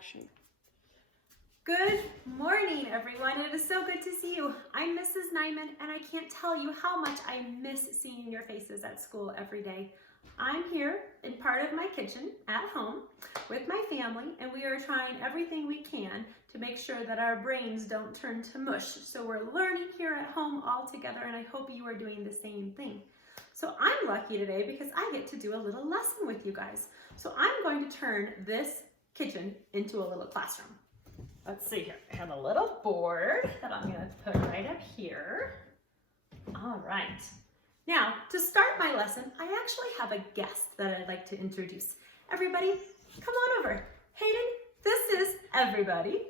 action. Good morning, everyone. It is so good to see you. I'm Mrs. Nyman, and I can't tell you how much I miss seeing your faces at school every day. I'm here in part of my kitchen at home with my family, and we are trying everything we can to make sure that our brains don't turn to mush. So we're learning here at home all together, and I hope you are doing the same thing. So I'm lucky today because I get to do a little lesson with you guys. So I'm going to turn this kitchen into a little classroom. Let's see here. I have a little board that I'm going to put right up here. All right. Now, to start my lesson, I actually have a guest that I'd like to introduce. Everybody, come on over. Hayden, this is everybody,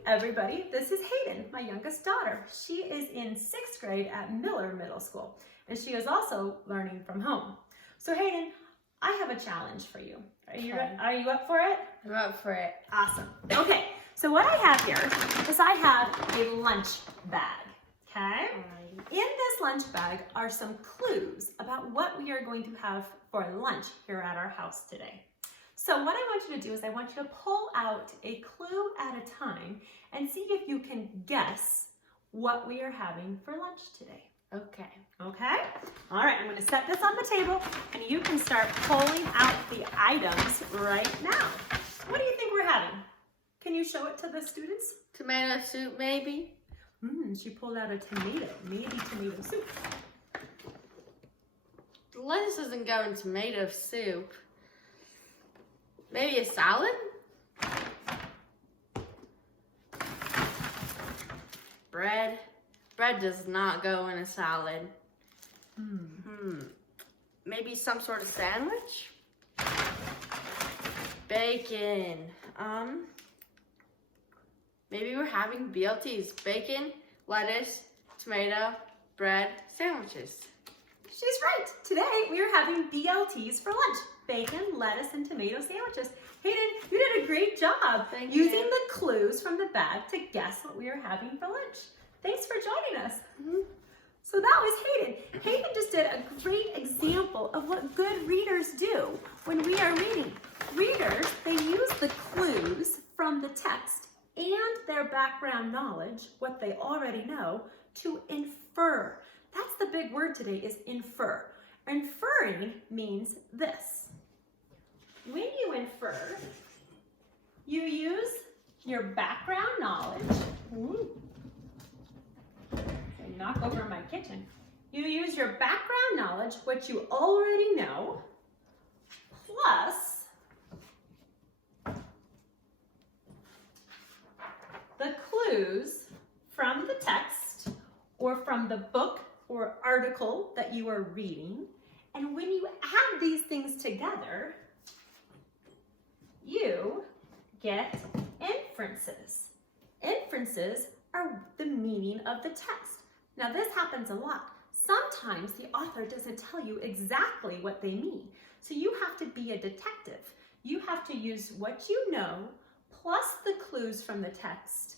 this is Hayden, my youngest daughter. She is in 6th grade at Miller Middle School, and she is also learning from home. So Hayden, I have a challenge for you. Are you up for it? I'm up for it. Awesome. Okay, so what I have here is I have a lunch bag, okay? In this lunch bag are some clues about what we are going to have for lunch here at our house today. So what I want you to do is I want you to pull out a clue at a time and see if you can guess what we are having for lunch today. Okay. Okay? All right, I'm going to set this on the table and you can start pulling out the items right now. What do you think we're having? Can you show it to the students? Tomato soup, maybe? She pulled out a tomato, maybe tomato soup. The lettuce doesn't go in tomato soup. Maybe a salad? Bread? Bread does not go in a salad. Maybe some sort of sandwich? Bacon. Maybe we're having BLTs. Bacon, lettuce, tomato, bread, sandwiches. She's right. Today we are having BLTs for lunch. Bacon, lettuce, and tomato sandwiches. Hayden, you did a great job using the clues from the bag to guess what we are having for lunch. Thanks for joining us. So that was Hayden. Hayden just did a great example of what good readers do when we are reading. Readers, they use the clues from the text and their background knowledge, what they already know, to infer. That's the big word today, is infer. Inferring means this. When you infer, you use your background knowledge. Knock over my kitchen. You use your background knowledge, what you already know, plus the clues from the text or from the book or article that you are reading. And when you add these things together, you get inferences. Inferences are the meaning of the text. Now this happens a lot. Sometimes the author doesn't tell you exactly what they mean. So you have to be a detective. You have to use what you know plus the clues from the text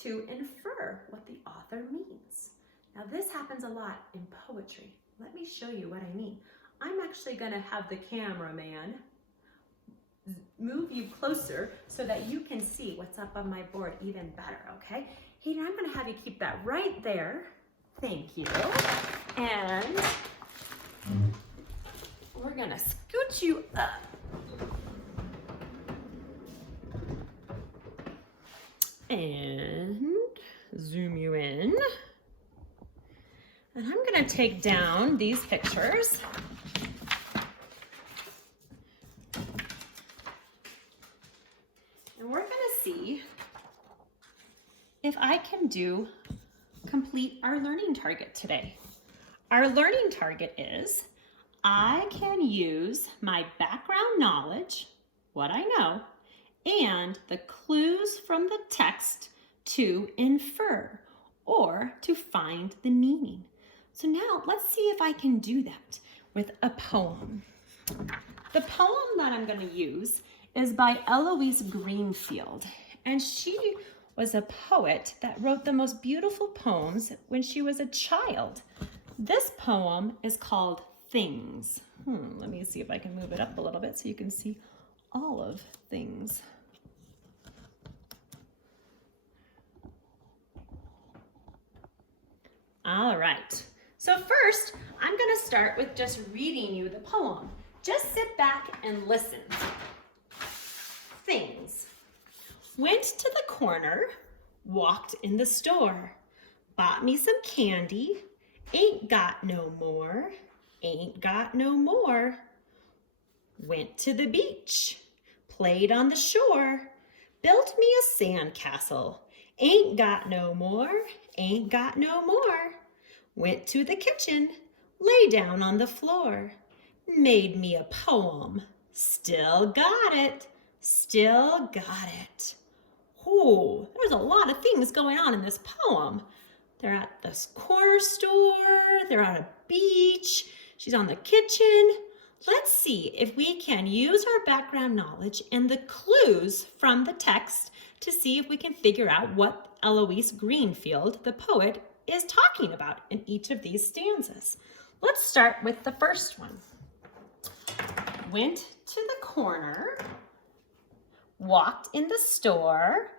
to infer what the author means. Now this happens a lot in poetry. Let me show you what I mean. I'm actually going to have the cameraman move you closer so that you can see what's up on my board even better, okay? Hayden, I'm going to have you keep that right there. Thank you. And we're going to scoot you up. And zoom you in. And I'm going to take down these pictures. And we're going to see if I can complete our learning target today. Our learning target is I can use my background knowledge, what I know, and the clues from the text to infer or to find the meaning. So now let's see if I can do that with a poem. The poem that I'm going to use is by Eloise Greenfield, and she was a poet that wrote the most beautiful poems when she was a child. This poem is called Things. Let me see if I can move it up a little bit so you can see all of things. All right. So first, I'm going to start with just reading you the poem. Just sit back and listen. Things. Went to the corner, walked in the store, bought me some candy, ain't got no more, ain't got no more. Went to the beach, played on the shore, built me a sandcastle, ain't got no more, ain't got no more. Went to the kitchen, lay down on the floor, made me a poem, still got it, still got it. Ooh, there's a lot of things going on in this poem. They're at this corner store, they're at a beach, she's on the kitchen. Let's see if we can use our background knowledge and the clues from the text to see if we can figure out what Eloise Greenfield, the poet, is talking about in each of these stanzas. Let's start with the first one. Went to the corner, walked in the store,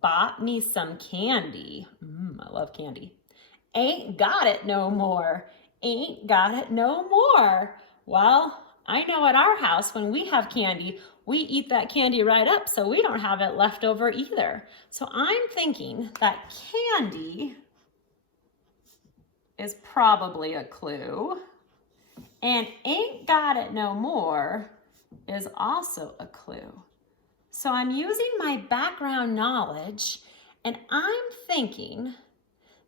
bought me some candy. I love candy. Ain't got it no more. Ain't got it no more. Well, I know at our house when we have candy, we eat that candy right up, so we don't have it left over either. So I'm thinking that candy is probably a clue, and ain't got it no more is also a clue. So I'm using my background knowledge, and I'm thinking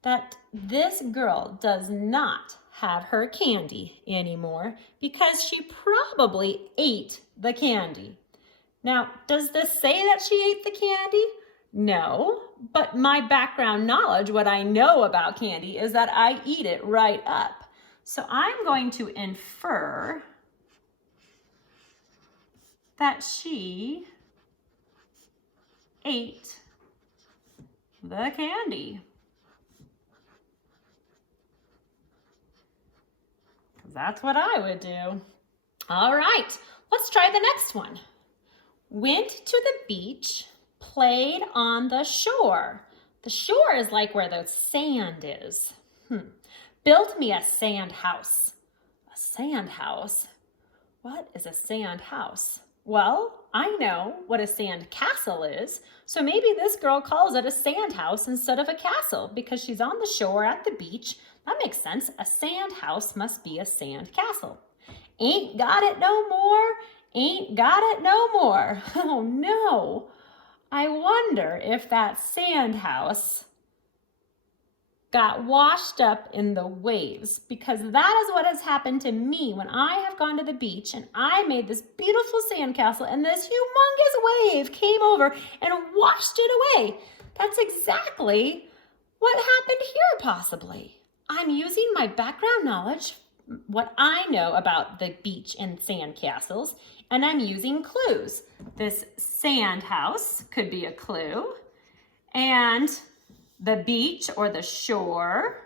that this girl does not have her candy anymore because she probably ate the candy. Now, does this say that she ate the candy? No, but my background knowledge, what I know about candy, is that I eat it right up. So I'm going to infer that she ate the candy. That's what I would do. All right, let's try the next one. Went to the beach, played on the shore. The shore is like where the sand is. Built me a sand house. A sand house? What is a sand house? Well, I know what a sand castle is, so maybe this girl calls it a sand house instead of a castle because she's on the shore at the beach. That makes sense. A sand house must be a sand castle. Ain't got it no more. Ain't got it no more. Oh no. I wonder if that sand house got washed up in the waves, because that is what has happened to me when I have gone to the beach and I made this beautiful sandcastle and this humongous wave came over and washed it away. That's exactly what happened here possibly. I'm using my background knowledge, what I know about the beach and sand castles, and I'm using clues. This sand house could be a clue, and the beach or the shore,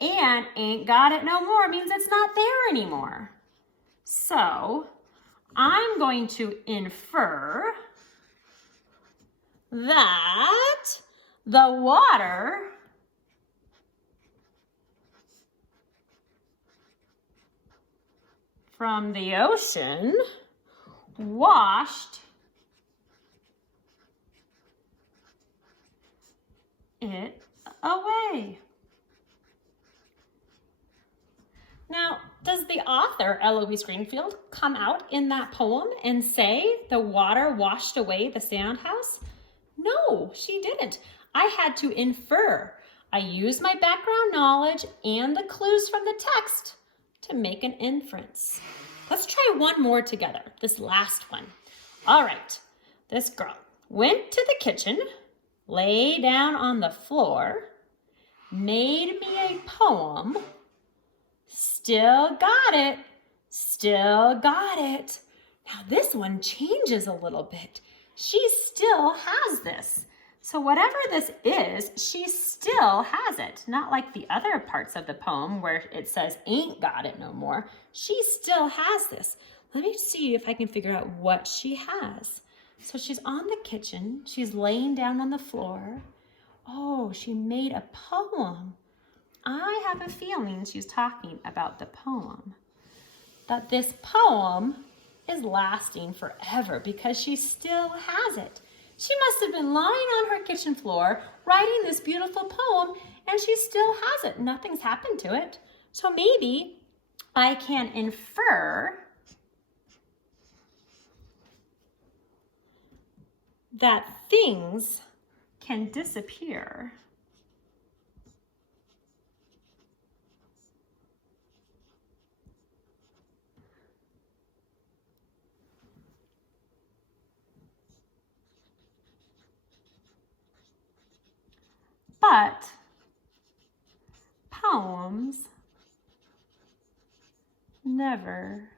and ain't got it no more means it's not there anymore. So I'm going to infer that the water from the ocean washed it away. Now, does the author, Eloise Greenfield, come out in that poem and say the water washed away the sand house? No, she didn't. I had to infer. I used my background knowledge and the clues from the text to make an inference. Let's try one more together, this last one. All right, this girl went to the kitchen, lay down on the floor, made me a poem, still got it, still got it. Now this one changes a little bit. She still has this. So whatever this is, she still has it. Not like the other parts of the poem where it says ain't got it no more. She still has this. Let me see if I can figure out what she has. So she's on the kitchen. She's laying down on the floor. Oh, she made a poem. I have a feeling she's talking about the poem. That this poem is lasting forever because she still has it. She must have been lying on her kitchen floor writing this beautiful poem, and she still has it. Nothing's happened to it. So maybe I can infer that things can disappear but poems never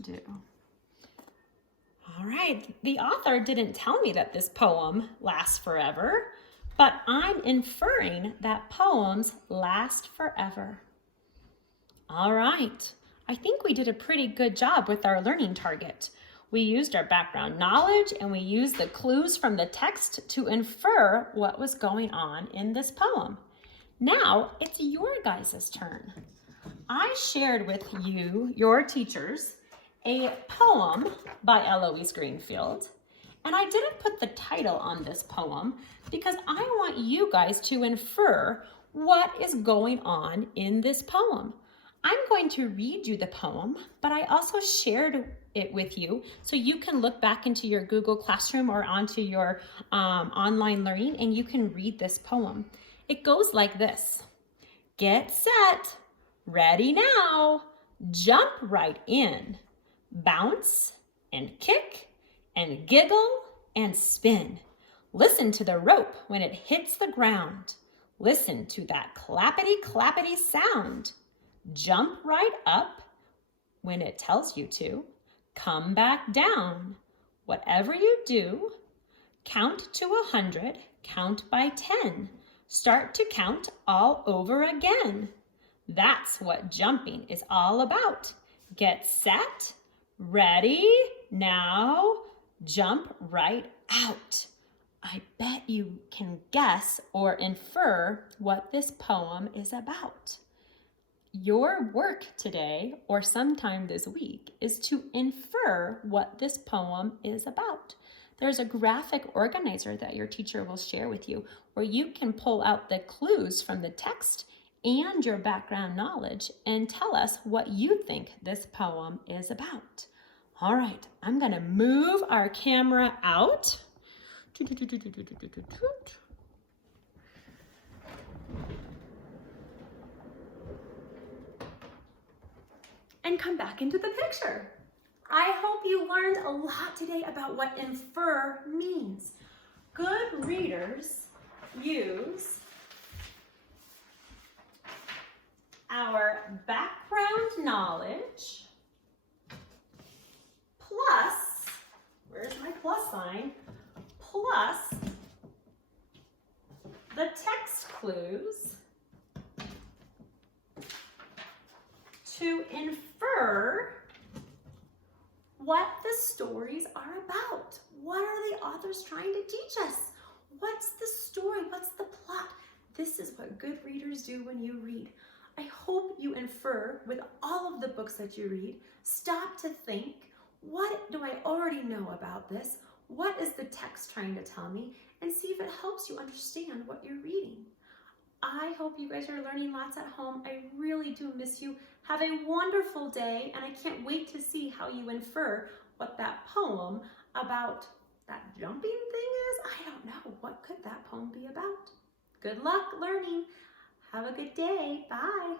do. All right, the author didn't tell me that this poem lasts forever, but I'm inferring that poems last forever. All right, I think we did a pretty good job with our learning target. We used our background knowledge and we used the clues from the text to infer what was going on in this poem. Now it's your guys' turn. I shared with you, your teachers, a poem by Eloise Greenfield, and I didn't put the title on this poem because I want you guys to infer what is going on in this poem. I'm going to read you the poem, but I also shared it with you so you can look back into your Google Classroom or onto your online learning and you can read this poem. It goes like this. Get set, ready now, jump right in, bounce and kick and giggle and spin. Listen to the rope when it hits the ground. Listen to that clappity clappity sound. Jump right up when it tells you to. Come back down. Whatever you do, count to 100, count by 10. Start to count all over again. That's what jumping is all about. Get set, ready, now, jump right out. I bet you can guess or infer what this poem is about. Your work today or sometime this week is to infer what this poem is about. There's a graphic organizer that your teacher will share with you where you can pull out the clues from the text and your background knowledge and tell us what you think this poem is about. All right, I'm gonna move our camera out. And come back into the picture. I hope you learned a lot today about what infer means. Good readers use our background knowledge plus, where's my plus sign, plus the text clues to infer what the stories are about. What are the authors trying to teach us? What's the story? What's the plot? This is what good readers do when you read. I hope you infer with all of the books that you read. Stop to think, what do I already know about this? What is the text trying to tell me? And see if it helps you understand what you're reading. I hope you guys are learning lots at home. I really do miss you. Have a wonderful day, and I can't wait to see how you infer what that poem about that jumping thing is. I don't know. What could that poem be about? Good luck learning. Have a good day. Bye.